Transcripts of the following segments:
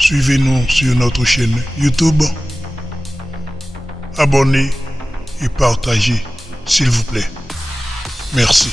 Suivez-nous sur notre chaîne YouTube. Abonnez et partagez, s'il vous plaît. Merci.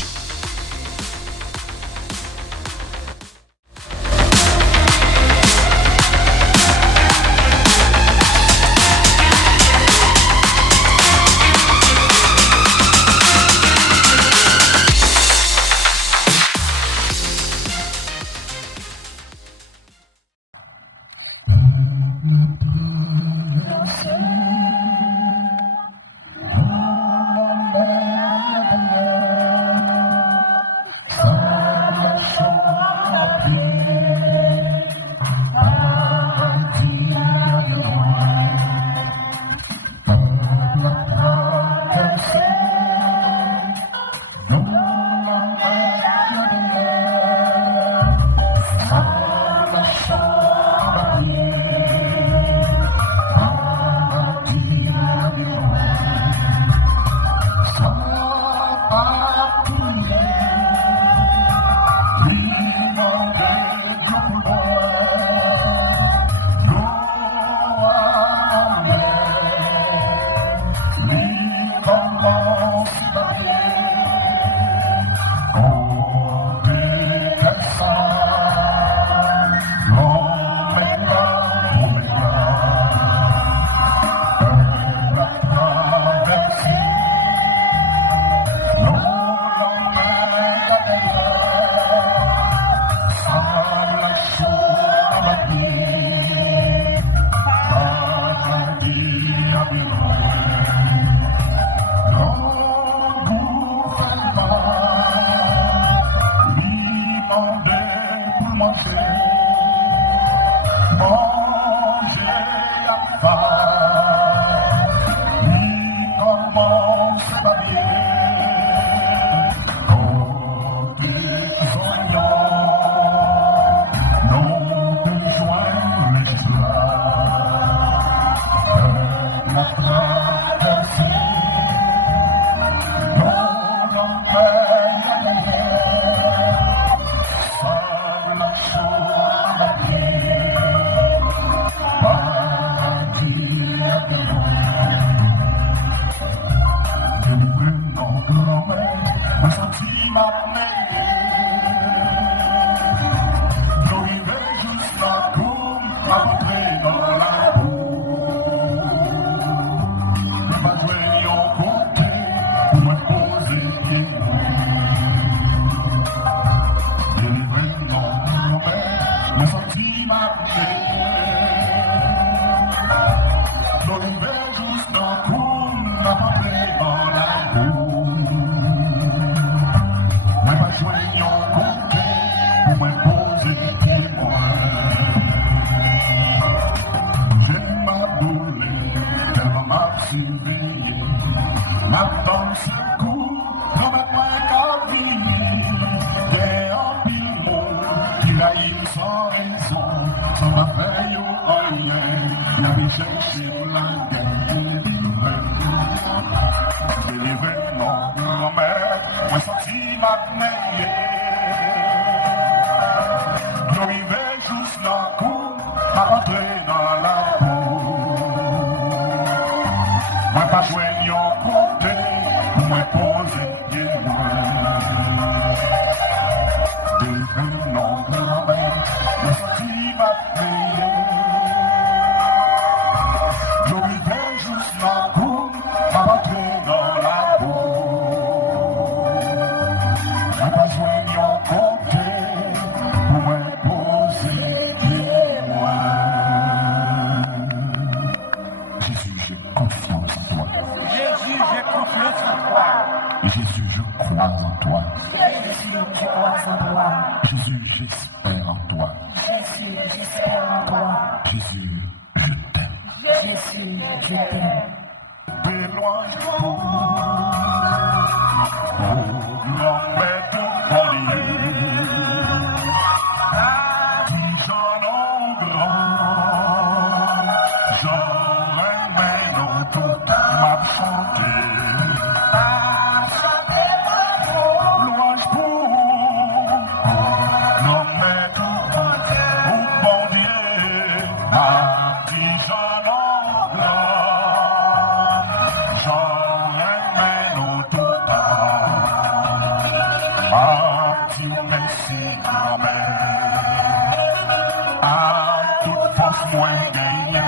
force moins gagnée.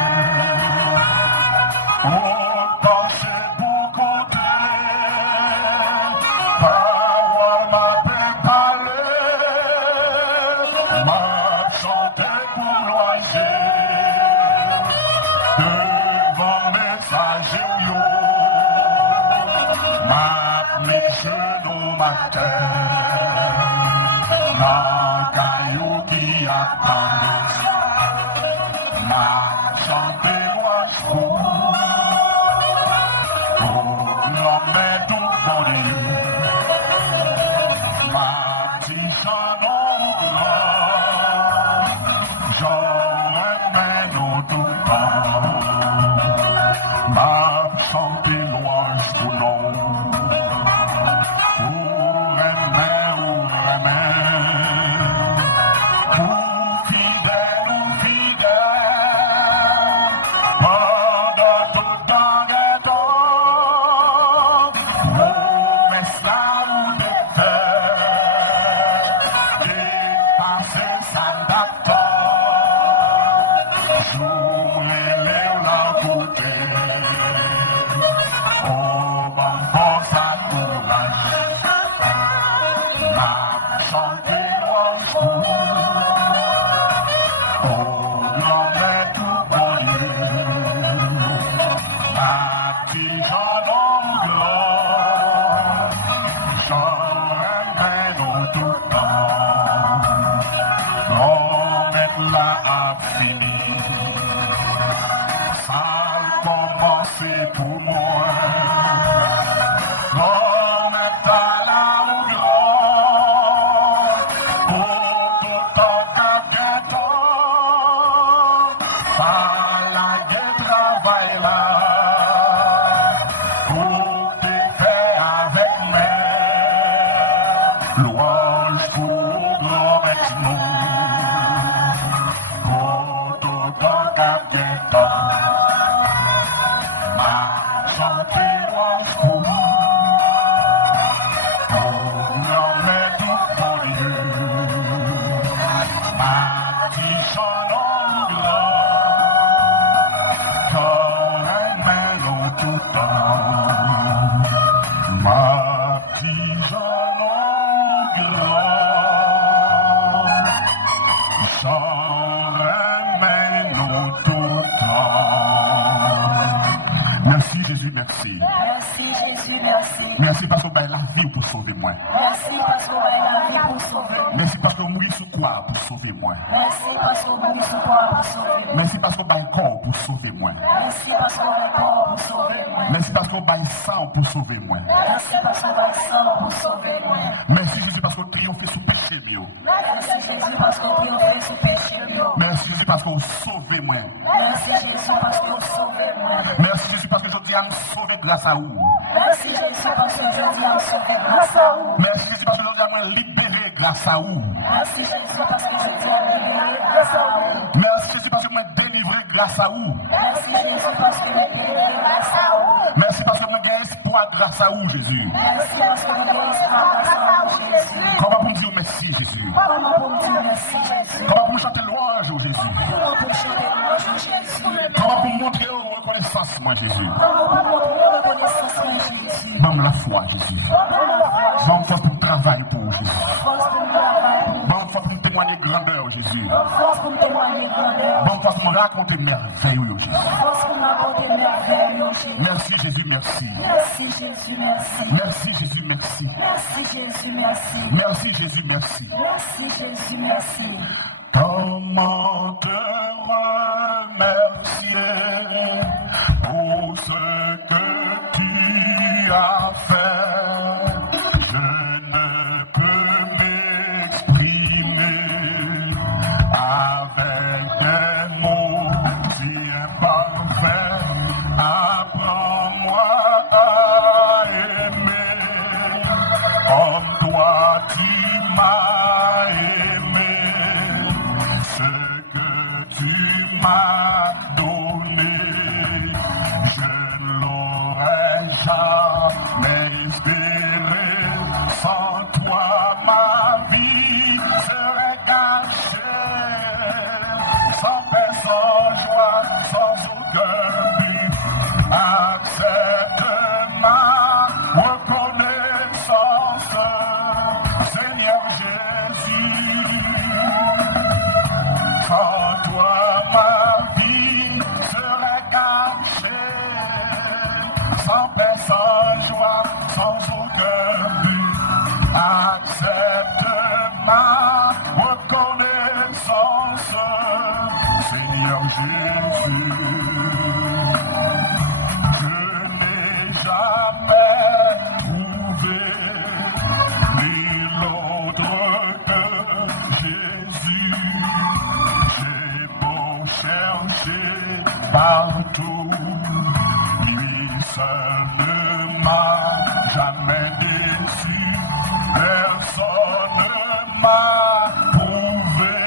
Oh, pencher pour compter, parole m'a préparé, m'a chanté pour loger, devant messager yo, m'a mis genou ma terre, ma caillou qui attendait. Ma santé was full. Oh, l'homme est tout bon Dieu. Ma petite grand, j'aurais mais nous tout temps. Ma santé louange pour nous. Pour aimer ou aimer. Pour fidèle ou fidèle. Pour moi, l'homme est à la gloire, pour tout en temps, par la travail là, pour te faire avec mes louanges pour grand avec nous, pour tout en temps. Merci Jésus, merci. Merci Jésus, merci. Merci parce qu'on a la vie pour sauver moi. Merci parce qu'on a la vie pour sauver. Merci parce qu'on mourit sous quoi pour sauver moi. Merci parce qu'on mourit sous quoi pour sauver. Merci parce qu'on a un corps pour sauver moi. Merci parce qu'on a un corps pour sauver moi. Merci parce qu'on a un sang pour sauver moi. Merci parce qu'on a un sang pour sauver moi. Merci Jésus parce qu'on triomphe sous péché mieux. Merci Jésus parce qu'on triomphe sous péché mieux. Merci Jésus parce qu'on sauve moi. Merci Jésus parce qu'on sauve moi. Merci Jésus parce que je dis à me sauver grâce à vous. Merci Jésus parce que je dis à me sauver grâce à vous. Merci Jésus parce que je dis à me libérer grâce à vous. Merci Jésus parce que je dis à me libérer grâce à vous. Merci Jésus parce que je me délivrer grâce à vous. Merci Jésus parce que je me délivrer grâce à vous. Merci parce que je me gagne espoir grâce à vous Jésus. Merci parce que je me gagne espoir grâce à vous Jésus. Comment pour me dire merci Jésus? Comment pour me dire merci Jésus? Comment pour me chanter louange au Jésus? Comment pour chanter louange au Jésus? Comment pour me montrer reconnaissance moi Jésus? Comment pour montrer reconnaissance moi Jésus? Donne la foi Jésus. Donne force pour travailler pour Jésus. Donne force pour me témoigner grandeur Jésus. Force pour me témoigner grandeur. Donne force pour me raconter merveille Jésus. Force pour me raconter merveille Jésus. Merci Jésus, merci. Merci Jésus, merci. Merci Jésus, merci. Merci Jésus, merci. Merci Jésus, merci. Merci Jésus, merci. Comment te remercier pour ce que tu as fait? Je ne peux m'exprimer avec des mots si imparfaits. Apprends-moi à aimer comme toi tu m'as aimé. Ce que tu m'as donné, je ne l'aurais jamais espéré. Sans toi, ma vie serait cachée, sans personne. sans aucun but. Accepte ma reconnaissance, Seigneur Jésus. Sans toi, ma vie serait gâchée, sans paix, sans joie, sans aucun but. Accepte ma reconnaissance, Seigneur Jésus. Je n'ai jamais trouvé nul autre que Jésus. J'ai beau chercher partout, lui seul ne m'a jamais déçu. Personne ne m'a prouvé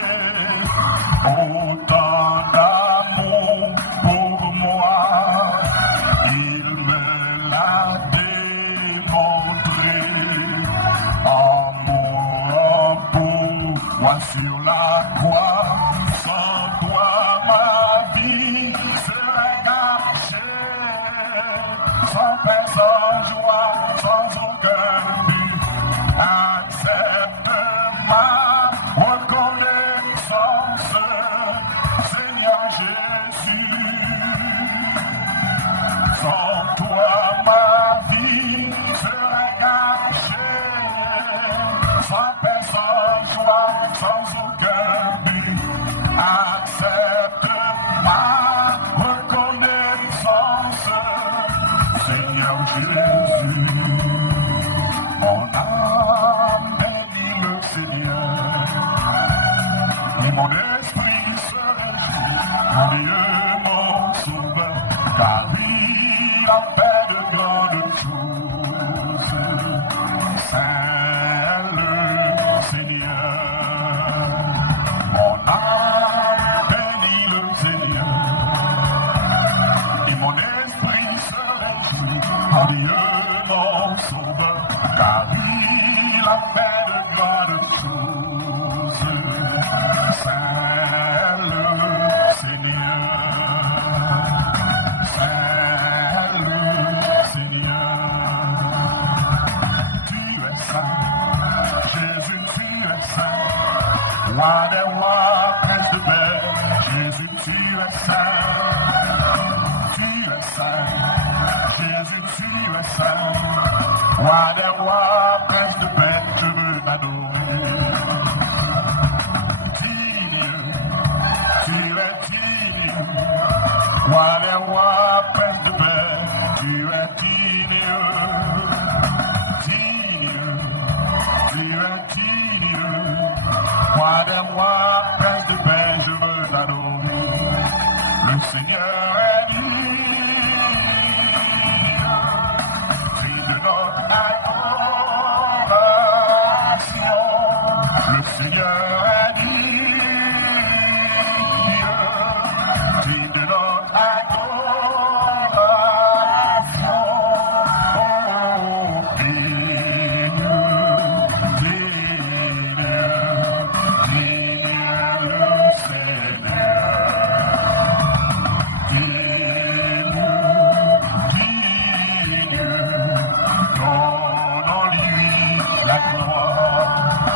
autant d'amour pour moi. Il me l'a démontré en mourant pour moi sur la croix. Sans toi, ma vie serait gâchée, sans paix, sans joie, sans aucun but. Accepte ma reconnaissance, Seigneur Jésus. Sans toi, ma vie serait gâchée, sans paix, sans joie, sans aucun but. Accepte ma reconnaissance, Seigneur Jésus. Mon âme bénit le Seigneur, et mon esprit se réjouit en Dieu mon sauveur, car il a fait de grandes choses. Saint le Seigneur, mon âme bénit le Seigneur, et mon esprit se réjouit en Dieu mon sauveur, car il a fait de grandes choses. Saint le Seigneur, Saint le Seigneur. Tu es saint, Jésus, tu es saint. Roi des rois, prince de paix, Jésus, tu es saint. Tu es saint, Jésus, tu es saint. Roi des rois, prince de paix, je veux m'adorer. Digne, tu es digne. Roi des rois, prince de paix, tu es digne. Digne, tu es digne. Roi des rois, prince de paix, je veux t'adorer. Le Seigneur est digne, digne de notre adoration. Le Seigneur est digne, digne de notre adoration. Oh, digne, digne, digne le Seigneur. Digne, digne, donnons-lui la gloire.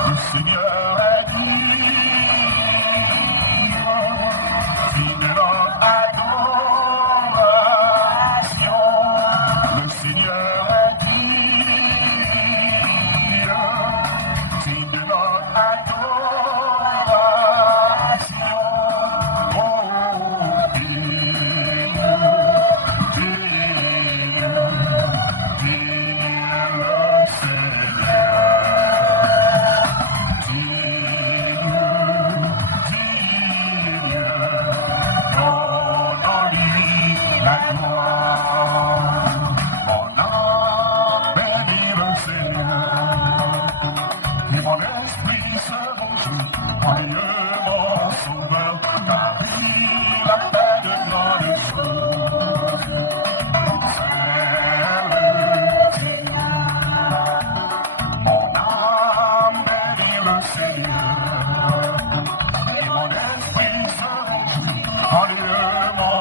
Le Seigneur est digne, digne de notre adoration. Le Seigneur est digne, digne de notre adoration. Oh, digne, digne, digne le Seigneur. Digne, digne, donnons-lui la gloire. Mon âme bénit le Seigneur, et mon esprit se réjouit en Dieu mon sauveur, car il a fait de grandes choses. Saint le Seigneur, mon âme bénit le Seigneur, et mon esprit se réjouit en Dieu mon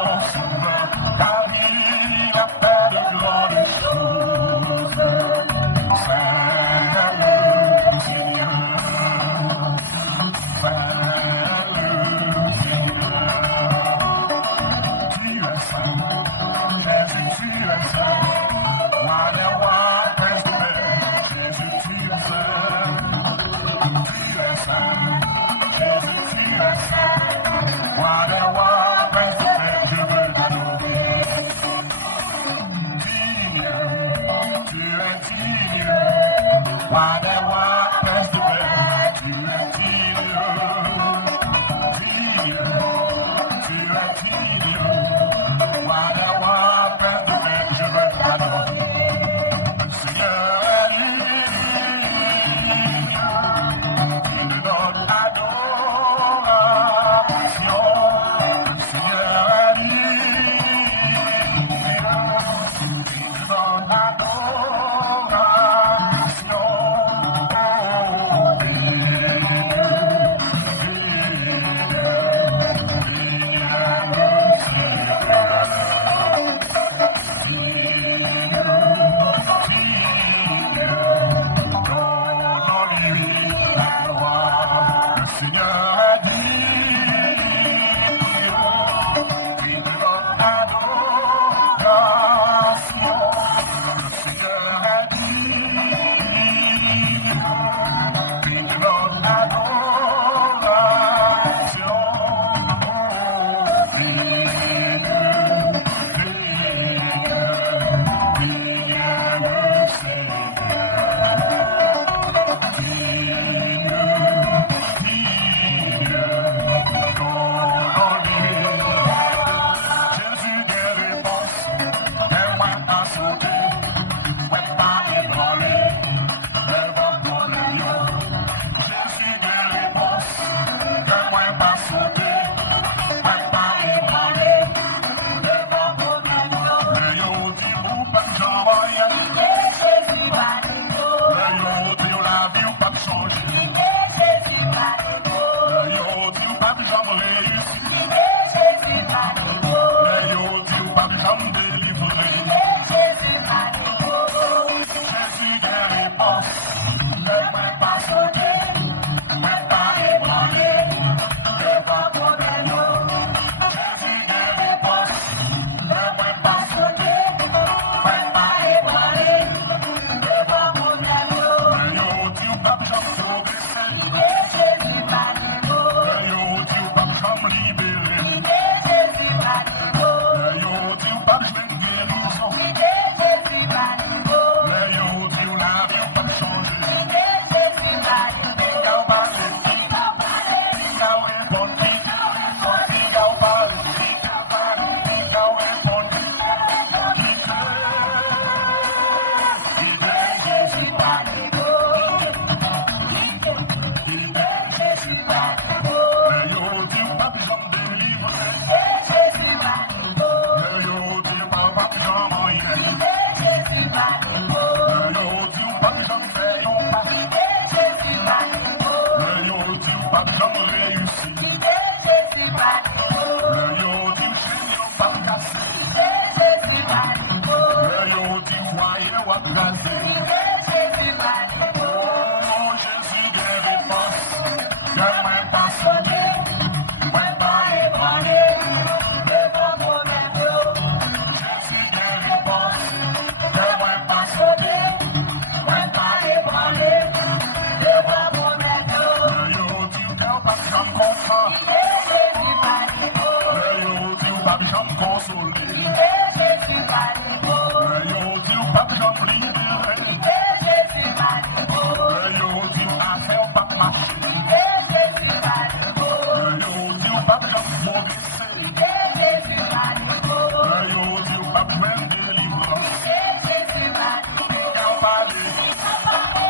Whatever place to make je veux t'adorer. Digne, tu es digne. Whatever place to make, tu es digne. Digne, tu es digne. Whatever place to make, je veux t'adorer. Seigneur est digne. Tu nous donnes adoration. Seigneur est digne. Tu nous donnes adoration. Seigneur est digne. Tu nous donnes adoration. Seigneur est digne. Tu nous donnes adoration. Jésus des réponses, elle m'a pas sauté, ouais pas ébranlé, elle va pour le lion. Jésus des réponses, elle m'a pas sauté, ouais pas ébranlé, elle va pour le lion. Le yo dit ou pas de jambe, Jésus va nous le yo dit la vie ou pas de changer, Jésus va nous le yo dit ou pas de jambe réussi, Jésus va nous le yo dit ou pas de jambe délivré. Jésus va nous Jésus des réponses, ne m'a pas sauté, ne m'a pas ébranlé, ne va pour le lion. Jésus des réponses, ne m'a pas sauté, ne m'a pas ébranlé, ne va pour le lion. Le yo dit ou pas de jambe sauver, Jésus va nous le yo dit ou pas de jambe libérer, Jésus va nous le yo dit ou pas de jambe guérison, Jésus va nous le yo dit ou la vie ou pas de changer. Jésus va nous Jésus va Jésus va Jésus va Jésus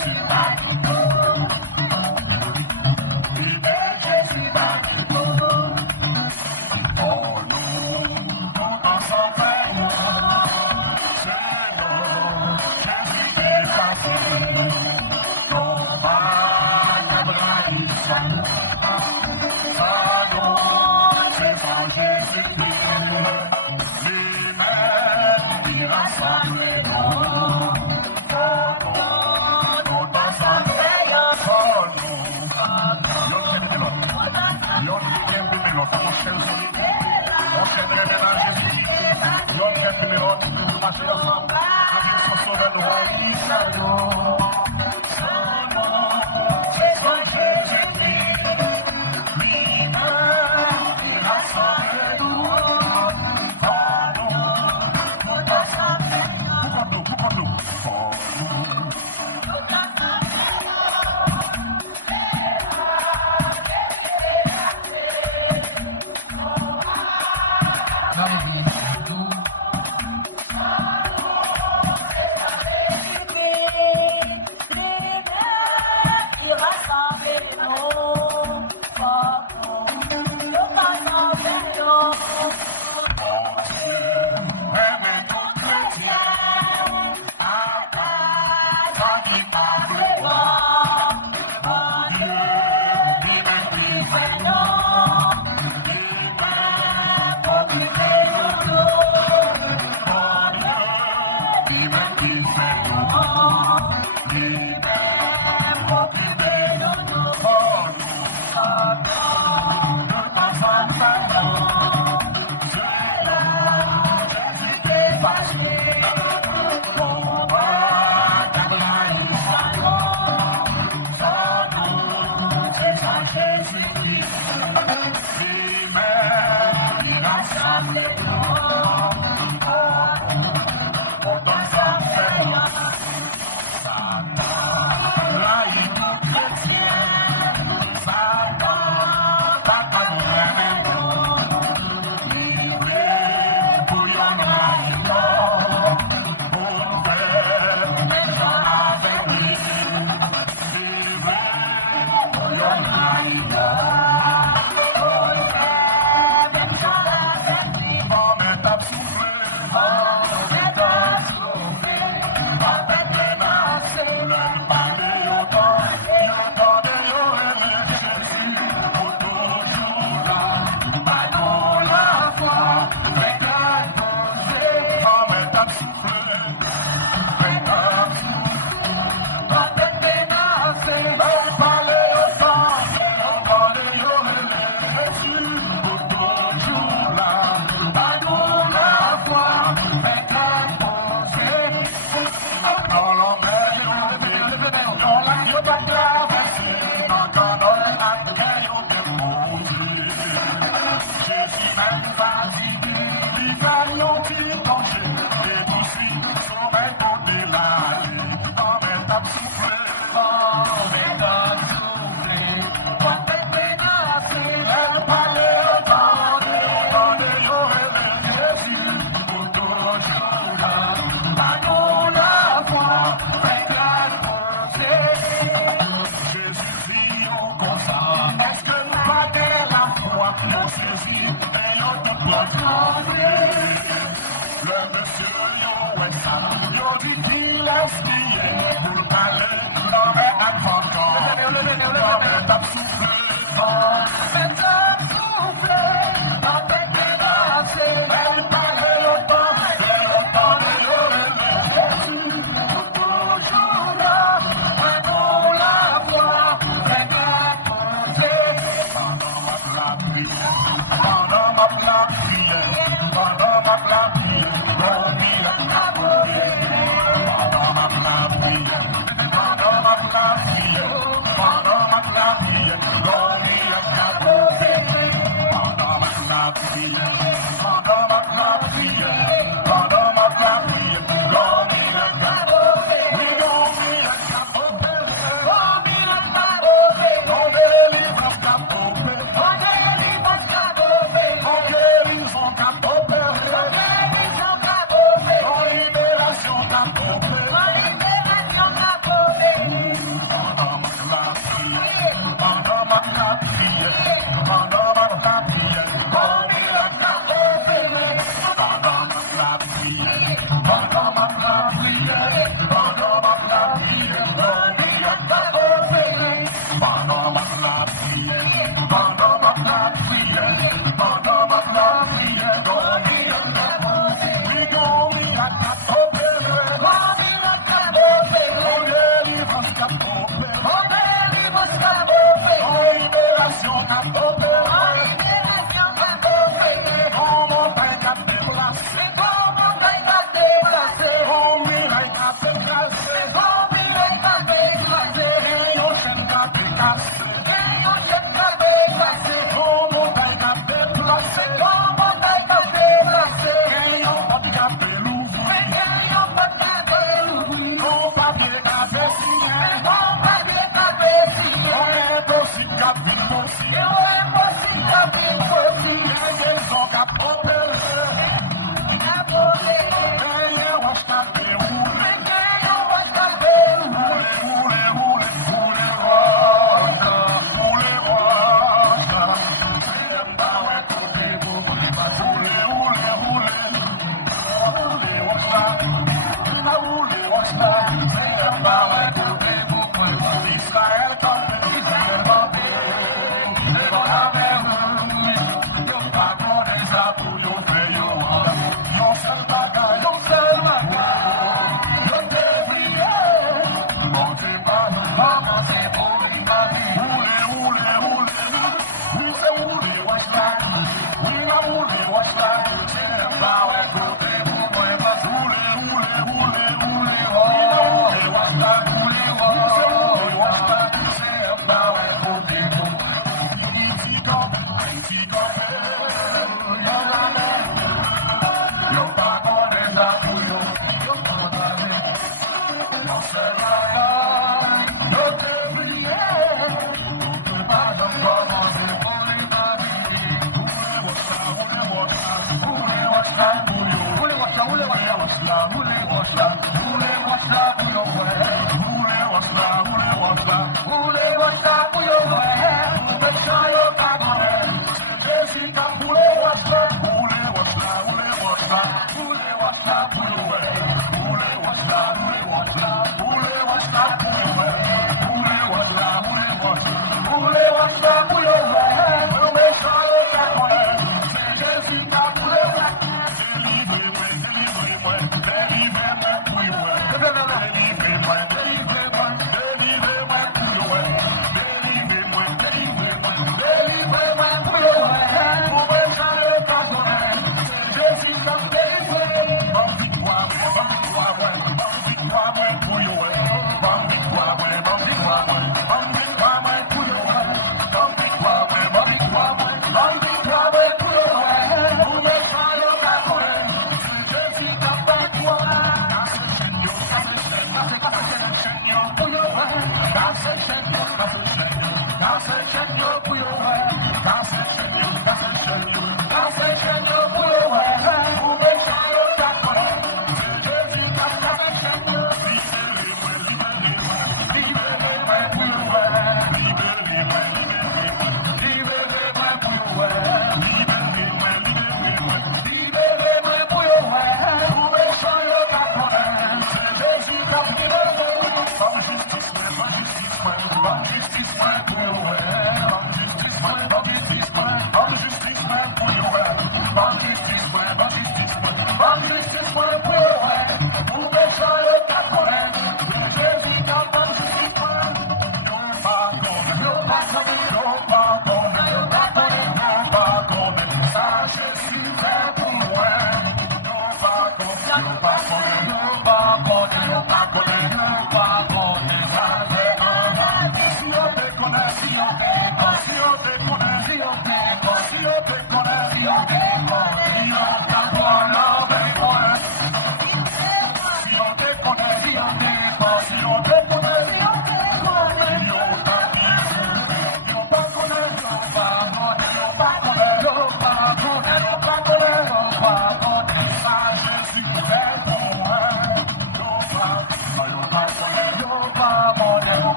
va Jésus Yo,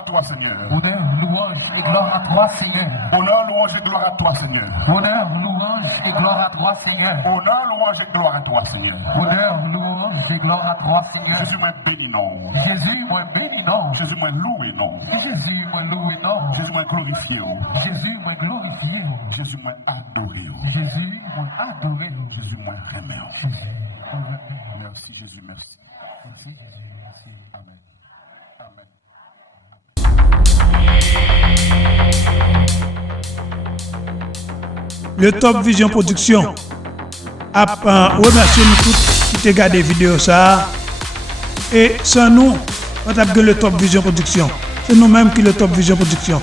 à toi, Seigneur. Honneur, louange et gloire à toi, Seigneur. Honneur, louange et gloire à toi, Seigneur. Honneur, louange et gloire à toi, Seigneur. Honneur, louange et gloire à toi, Seigneur. Honneur, louange et gloire à toi, Seigneur. Jésus, moi béni, non. Jésus, moi béni, non. Jésus, moi loué, non. Jésus, moi loué, non. Jésus, moi glorifié, oh. Jésus, moi glorifié. Jésus, moi adoré, oh. Jésus, moi adoré. Jésus, moi remet, oh. Jésus, moi remet. Merci, Jésus, merci. Merci, Jésus, merci. Amen. Amen. Le Top Vision Production a remercié nous tous qui ont regardé la vidéo ça. Et sans nous, on a le Top Vision Production. C'est nous-mêmes qui le Top Vision Production.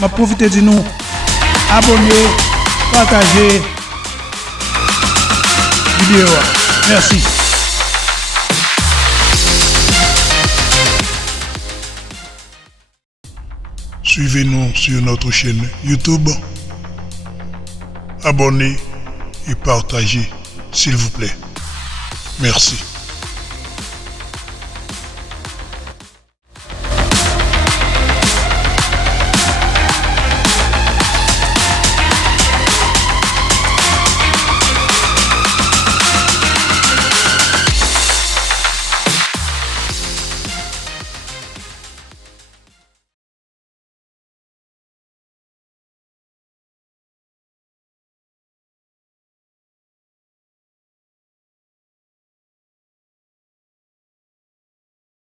Je profite de nous abonner, partager la vidéo. Merci. Suivez-nous sur notre chaîne YouTube. Abonnez et partagez, s'il vous plaît. Merci.